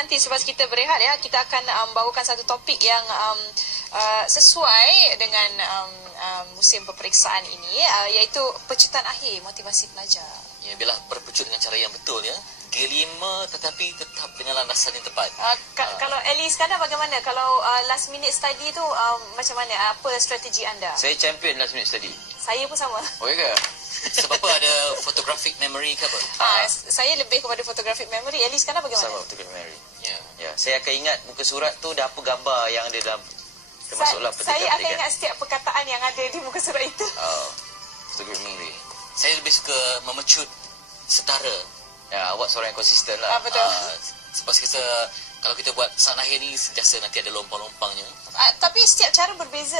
nanti selepas kita berehat ya, kita akan bawakan satu topik yang sesuai dengan musim peperiksaan ini, iaitu pecutan akhir motivasi pelajar. Ya, biarlah berpecut dengan cara yang betul ya. G5 tetapi tetap dengan landasan yang tepat. Kalau Ellie sekarang bagaimana? Kalau last minute study tu macam mana? Apa strategi anda? Saya champion last minute study. Saya pun sama. Oh ya ke? Sebab apa, ada photographic memory ke apa? Saya lebih kepada photographic memory. Ellie sekarang bagaimana? Sama photographic memory. Ya. Ya, saya akan ingat muka surat tu dah apa gambar yang ada dalam, termasuklah Saya akan ingat setiap perkataan yang ada di muka surat itu. photographic memory. Saya lebih suka memecut setara. Ya, awak seorang yang konsisten lah. Betul. Sebab kalau kita buat pesan akhir ni sentiasa nanti ada lompang-lompangnya. Tapi setiap cara berbeza,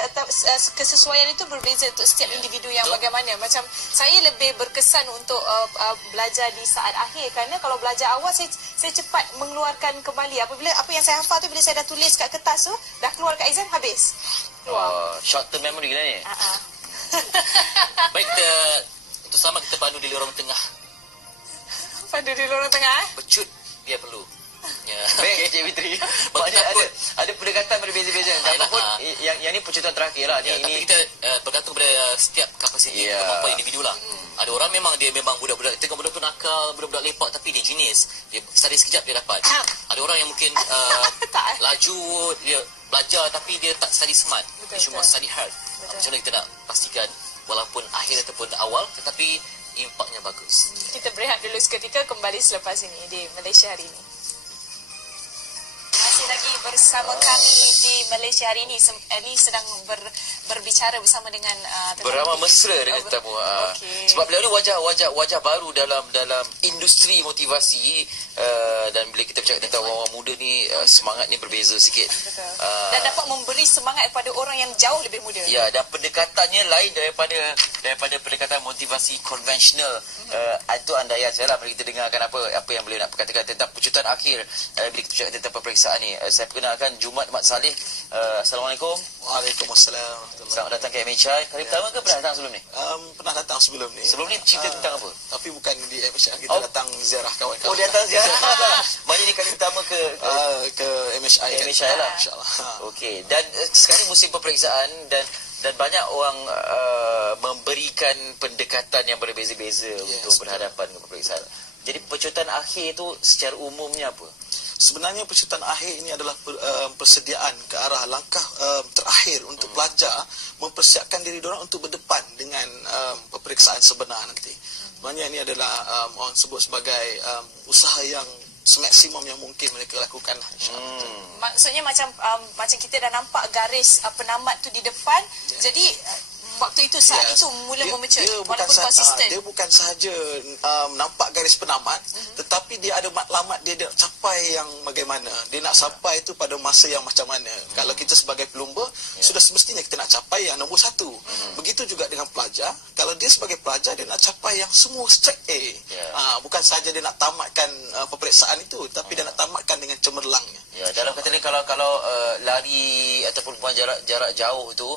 kesesuaian itu berbeza untuk setiap individu yang bagaimana. Macam saya lebih berkesan untuk belajar di saat akhir, kerana kalau belajar awal saya cepat mengeluarkan kembali. Apabila apa yang saya hafal tu, bila saya dah tulis kat kertas tu, dah keluar kat exam, habis. Short term memory lah ni. Baik, untuk selamat kita pandu di lorong tengah. Pandu di lorong tengah. Pecut dia perlu. Ya. Baik, Cik Fitri. Maknanya ada pendekatan berbeza-beza. Apapun yang ni pecutan terakhir lah. Ya, tapi kita bergantung pada setiap kapasiti kemampuan individu lah. Ada orang memang budak-budak, tengok budak tu nakal, budak-budak lepak, tapi dia genius. Dia study sekejap dia dapat. Ada orang yang mungkin laju, dia belajar tapi dia tak study smart. Dia cuma study hard. Macam mana kita nak pastikan walaupun akhir ataupun awal, tetapi impaknya bagus. Kita berehat dulu seketika, kembali selepas ini di Malaysia Hari Ini. Masih lagi bersama kami di Malaysia Hari Ini. Ellie sedang berbicara bersama dengan beramah mesra dengan tetamu. Sebab beliau ni wajah baru dalam industri motivasi, dan bila kita bercakap tentang orang muda ni, semangat ni berbeza sikit. Betul. Dan dapat memberi semangat kepada orang yang jauh lebih muda. Ya, dan pendekatannya lain daripada pendekatan motivasi konvensional. Itu andaian saya lah bila kita dengarkan apa yang beliau nak katakan tentang pecutan akhir. Bila kita bercakap tentang peperiksaan ni, saya perkenalkan Jumat Mat Saleh. Assalamualaikum. Waalaikumsalam. Selamat datang ke MHI. Kali pertama ke pernah datang sebelum ni? Pernah datang sebelum ni. Sebelum ni cerita tentang apa? Tapi bukan di MHI, kita datang ziarah kawan-kawan. Oh, dia datang ziarah. Maknanya ni kali pertama ke MHI. MHI lah. InsyaAllah. Okey. Dan sekarang musim peperiksaan dan banyak orang memberikan pendekatan yang berbeza-beza untuk berhadapan dengan peperiksaan. Jadi pecutan akhir tu secara umumnya apa? Sebenarnya pecutan akhir ini adalah persediaan ke arah langkah terakhir untuk pelajar mempersiapkan diri diorang untuk berdepan dengan peperiksaan sebenar nanti. Sebenarnya ini adalah orang sebut sebagai usaha yang semaksimum yang mungkin mereka lakukan lah, insyaAllah. Maksudnya macam kita dah nampak garis penamat tu di depan, jadi waktu itu saat itu mula memecut walaupun konsisten. Dia bukan sahaja nampak garis penamat, tetapi dia ada matlamat dia nak capai yang bagaimana. Dia nak sampai itu pada masa yang macam mana. Kalau kita sebagai pelumba, sudah semestinya kita nak capai yang nombor 1. Begitu juga dengan pelajar. Kalau dia sebagai pelajar, dia nak capai yang semua straight A. Bukan sahaja dia nak tamatkan peperiksaan itu, tapi dia nak tamatkan dengan cemerlangnya. Ya, dalam kata lain, kalau lari ataupun jarak jauh tu,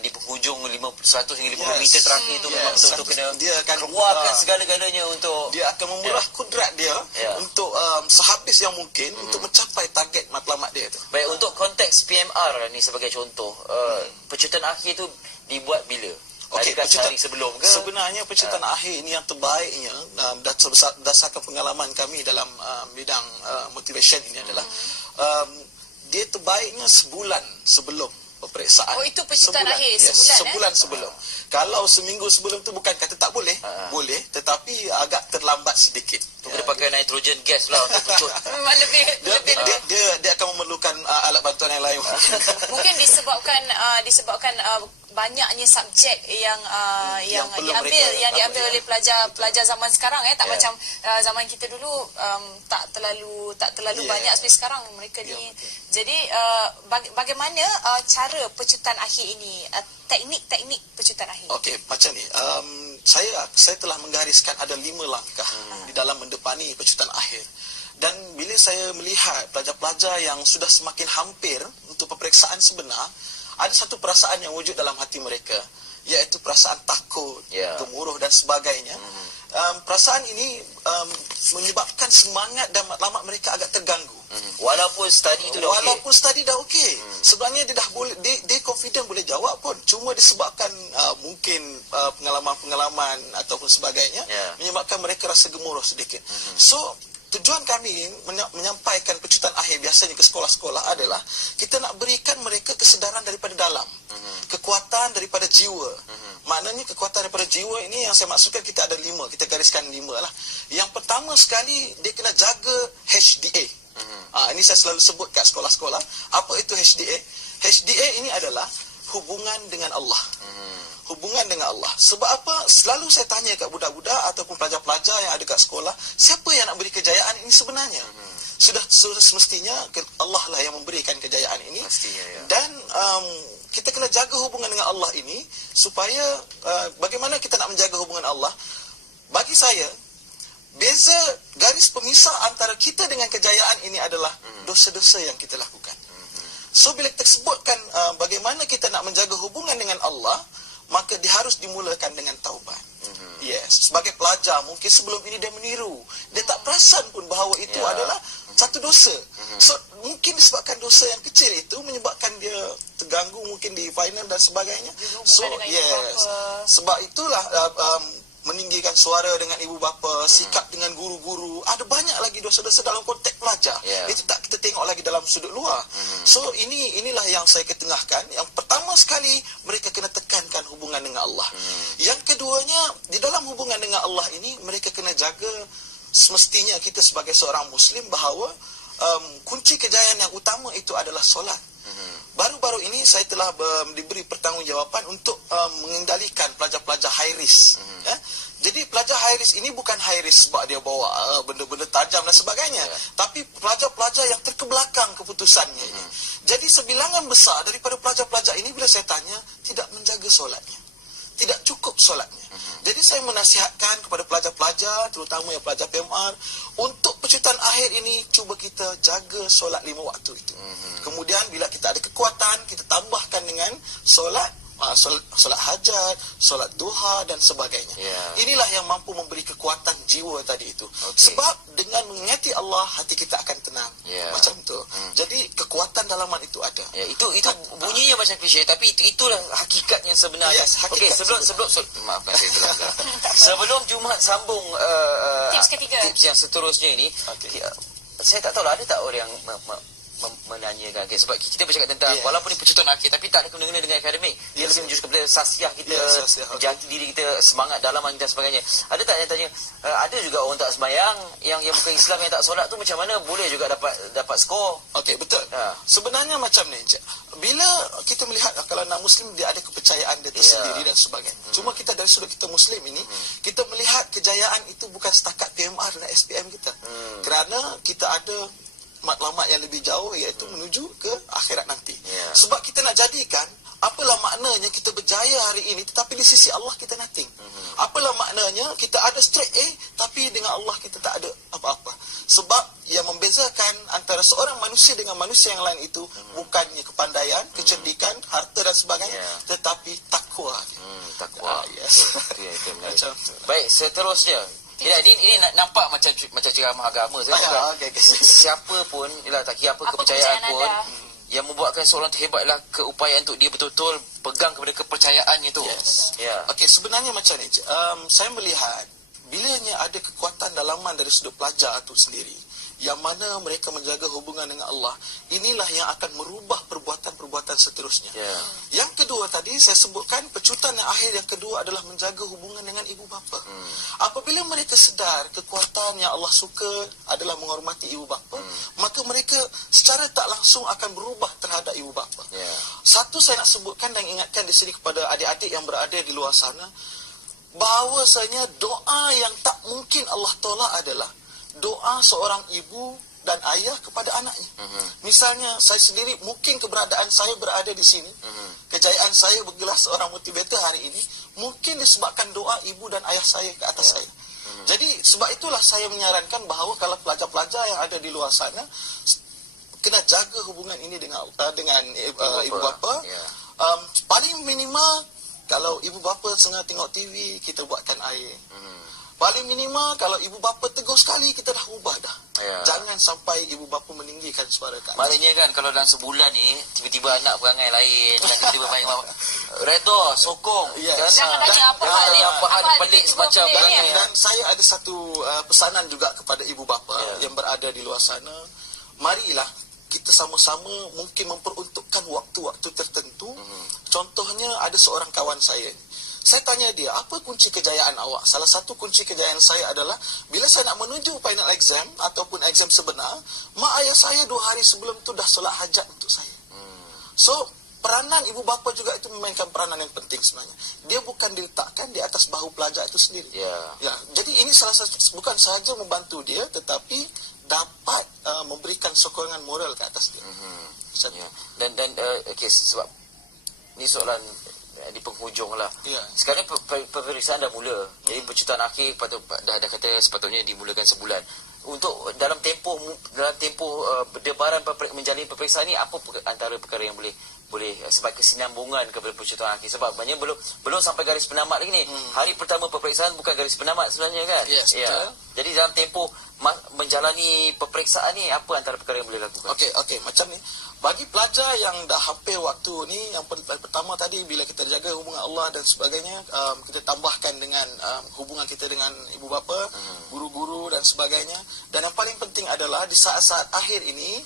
di penghujung 100 hingga 50 meter terakhir tu memang betul-betul kena dia akan keluarkan segala-galanya untuk dia akan memurah kudrat dia untuk sehabis yang mungkin untuk mencapai target matlamat dia tu. Baik, untuk konteks PMR ni sebagai contoh, pecutan akhir tu dibuat bila? Okey, sehari sebelum ke? Sebenarnya pecutan akhir ini yang terbaiknya berdasarkan pengalaman kami dalam bidang motivation ini adalah dia terbaiknya sebulan sebelum peperiksaan. Oh, itu pecutan akhir sebulan sebelum. Kalau seminggu sebelum tu bukan kata tak boleh, boleh, tetapi agak terlambat sedikit. Tu kena pakai nitrogen gas lah untuk pecut. Dia akan memerlukan alat bantuan yang lain. Mungkin disebabkan banyaknya subjek yang diambil oleh pelajar zaman sekarang, tak macam zaman kita dulu, tak terlalu banyak seperti sekarang mereka ni. Jadi bagaimana cara pecutan akhir ini, teknik pecutan akhir? Okey, macam ni. Saya telah menggariskan ada 5 langkah di dalam mendepani pecutan akhir. Dan bila saya melihat pelajar-pelajar yang sudah semakin hampir untuk peperiksaan sebenar, ada satu perasaan yang wujud dalam hati mereka, iaitu perasaan takut, gemuruh dan sebagainya. Perasaan ini menyebabkan semangat dan matlamat mereka agak terganggu. Walaupun study itu dah okey. Walaupun study dah okey. Sebenarnya dia dah boleh, dia confident boleh jawab pun. Cuma disebabkan mungkin pengalaman-pengalaman ataupun sebagainya menyebabkan mereka rasa gemuruh sedikit. So tujuan kami menyampaikan pecutan akhir biasanya ke sekolah-sekolah adalah kita nak berikan mereka kesedaran daripada dalam, kekuatan daripada jiwa. Maknanya kekuatan daripada jiwa ini yang saya maksudkan kita ada 5, kita gariskan 5 lah. Yang pertama sekali dia kena jaga HDA. Ini saya selalu sebut kat sekolah-sekolah. Apa itu HDA? HDA ini adalah hubungan dengan Allah. Hubungan dengan Allah. Sebab apa? Selalu saya tanya kat budak-budak ataupun pelajar-pelajar yang ada kat sekolah, siapa yang nak beri kejayaan ini sebenarnya? Sudah semestinya Allah lah yang memberikan kejayaan ini. Pastinya, ya. Dan kita kena jaga hubungan dengan Allah ini supaya bagaimana kita nak menjaga hubungan Allah? Bagi saya, beza garis pemisah antara kita dengan kejayaan ini adalah dosa-dosa yang kita lakukan. So bila kita sebutkan bagaimana kita nak menjaga hubungan dengan Allah, maka dia harus dimulakan dengan taubat. Yes, sebagai pelajar mungkin sebelum ini dia meniru, dia tak perasan pun bahawa itu adalah satu dosa. So mungkin disebabkan dosa yang kecil itu menyebabkan dia terganggu mungkin di final dan sebagainya. So yes, sebab itulah meninggikan suara dengan ibu bapa, sikap dengan guru-guru, ada banyak lagi dosa-dosa dalam konteks pelajar. Itu tak kita tengok lagi dalam sudut luar. So inilah yang saya ketengahkan. Yang pertama sekali mereka kena tekankan hubungan dengan Allah. Yang keduanya, di dalam hubungan dengan Allah ini mereka kena jaga, semestinya kita sebagai seorang Muslim bahawa kunci kejayaan yang utama itu adalah solat. Baru-baru ini saya telah diberi pertanggungjawaban untuk mengendalikan pelajar-pelajar high risk. Jadi pelajar high risk ini bukan high risk sebab dia bawa benda-benda tajam dan sebagainya, tapi pelajar-pelajar yang terkebelakang keputusannya ini. Jadi sebilangan besar daripada pelajar-pelajar ini bila saya tanya tidak menjaga solatnya, tidak cukup solatnya. Jadi saya menasihatkan kepada pelajar-pelajar, terutama yang pelajar PMR, untuk pecutan akhir ini cuba kita jaga solat 5 waktu itu. Kemudian bila kita ada kekuatan, kita tambahkan dengan solat hajat, solat duha dan sebagainya. Inilah yang mampu memberi kekuatan jiwa tadi itu. Sebab dengan mengingati Allah, hati kita akan tenang. Macam tu. Jadi kekuatan dalaman itu ada. Itu bunyinya macam klise, tapi itulah hakikat yang sebenarnya. Okey, sebelum maafkan saya terlanggar. Sebelum Jumaat sambung tips ketiga, tips yang seterusnya ini, saya tak tahu lah ada tak orang yang menanyakan, sebab kita bercakap tentang walaupun ni pecutan akhir tapi tak ada kena-kena dengan akademik, dia lebih menjurus kepada sasiah kita, jati diri kita, semangat dalaman dan sebagainya. Ada tak yang tanya, ada juga orang tak sembahyang yang bukan Islam yang tak solat tu macam mana boleh juga dapat skor? Okey, betul. Sebenarnya macam ni, bila kita melihat kalau nak Muslim dia ada kepercayaan dia tersendiri dan sebagainya. Cuma kita dari sudut kita Muslim ini, kita melihat kejayaan itu bukan setakat PMR dan SPM kita. Kerana kita ada matlamat yang lebih jauh, iaitu menuju ke akhirat nanti. Sebab kita nak jadikan apalah maknanya kita berjaya hari ini tetapi di sisi Allah kita nothing. Apalah maknanya kita ada straight A tapi dengan Allah kita tak ada apa-apa. Sebab yang membezakan antara seorang manusia dengan manusia yang lain itu bukannya kepandaian, kecerdikan, harta dan sebagainya, tetapi takwa. Takwa. Yes. Macam baik, seterusnya. Ini nampak macam ceramah agama. Siapa pun, tak kira apa kepercayaan pun, yang membuatkan seorang tu hebat ialah keupayaan untuk dia betul-betul pegang kepada kepercayaan itu. Okey, sebenarnya macam ni. Saya melihat bilanya ada kekuatan dalaman dari sudut pelajar itu sendiri, yang mana mereka menjaga hubungan dengan Allah, inilah yang akan merubah perbuatan-perbuatan seterusnya. Yang kedua tadi saya sebutkan, pecutan yang akhir yang kedua adalah menjaga hubungan dengan ibu bapa. Apabila mereka sedar kekuatan yang Allah suka adalah menghormati ibu bapa, maka mereka secara tak langsung akan berubah terhadap ibu bapa. Satu saya nak sebutkan dan ingatkan di sini kepada adik-adik yang berada di luar sana, bahawasanya doa yang tak mungkin Allah tolak adalah doa seorang ibu dan ayah kepada anaknya. Misalnya saya sendiri, mungkin keberadaan saya berada di sini, kejayaan saya bergelar seorang motivator hari ini, mungkin disebabkan doa ibu dan ayah saya ke atas saya. Jadi sebab itulah saya menyarankan bahawa kalau pelajar-pelajar yang ada di luar sana kena jaga hubungan ini dengan ibu bapa. Paling minimal kalau ibu bapa tengah tengok TV, kita buatkan air. Paling minimal kalau ibu bapa tegur sekali, kita dah ubah dah. Ya. Jangan sampai ibu bapa meninggikan suara kat atas. Maknanya kan kalau dalam sebulan ni tiba-tiba anak perangai lain, tiba-tiba main redha, sokong Yes. kan. Jangan tanya apa Jangan hal tanya dia, apa hal apa hal pelik dia semacam tiba-tiba perangai. pelik. Dan saya ada satu pesanan juga kepada ibu bapa yang berada di luar sana. Marilah kita sama-sama mungkin memperuntukkan waktu-waktu tertentu. Contohnya ada seorang kawan saya. Saya tanya dia, apa kunci kejayaan awak? Salah satu kunci kejayaan saya adalah bila saya nak menuju final exam ataupun exam sebenar, mak ayah saya 2 hari sebelum tu dah solat hajat untuk saya. So, peranan ibu bapa juga itu memainkan peranan yang penting sebenarnya. Dia bukan diletakkan di atas bahu pelajar itu sendiri. Ya. Jadi ini salah satu, bukan sahaja membantu dia, tetapi dapat memberikan sokongan moral ke atas dia. Macam tu. Ya. Dan okey, sebab ni soalan di penghujung lah. Ya. Sekarang peperiksaan dah mula. Jadi pencutan akhir dah kata sepatutnya dimulakan sebulan. Untuk dalam tempoh berdebaran menjalani peperiksaan ni, apa antara perkara yang boleh sebagai kesinambungan kepada pencutan akhir? Sebab banyak belum sampai garis penamat lagi ni. Hari pertama peperiksaan bukan garis penamat sebenarnya kan? Yes, ya. betul. Jadi dalam tempoh menjalani peperiksaan ni, apa antara perkara yang boleh lakukan? Okey, macam ni. Bagi pelajar yang dah hampir waktu ni, yang pertama tadi bila kita jaga hubungan Allah dan sebagainya, kita tambahkan dengan hubungan kita dengan ibu bapa, guru-guru dan sebagainya. Dan yang paling penting adalah di saat-saat akhir ini,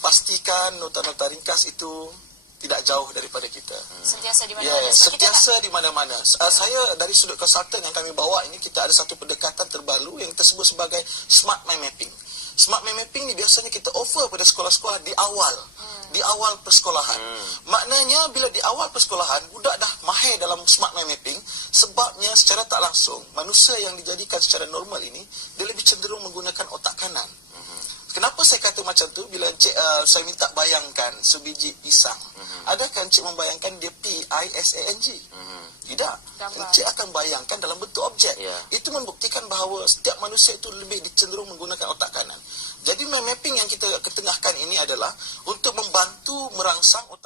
pastikan nota-nota ringkas itu tidak jauh daripada kita. Sentiasa di Ya, mana-mana. Sebab kita sentiasa di mana-mana. Saya dari sudut konsultan yang kami bawa ini, kita ada satu pendekatan terbaru yang kita sebut sebagai smart mind mapping. Smart mind mapping ni biasanya kita offer pada sekolah-sekolah di awal persekolahan. Maknanya bila di awal persekolahan budak dah mahir dalam smart mind mapping, sebabnya secara tak langsung manusia yang dijadikan secara normal ini dia lebih cenderung menggunakan otak kanan. Kenapa saya kata macam tu? Bila encik, saya minta bayangkan sebiji pisang. Adakah encik membayangkan dia P-I-S-A-N-G? Tidak. Gambar. Encik akan bayangkan dalam bentuk objek. Ya. Itu membuktikan bahawa setiap manusia itu lebih cenderung menggunakan otak kanan. Jadi mind mapping yang kita ketengahkan ini adalah untuk membantu merangsang otak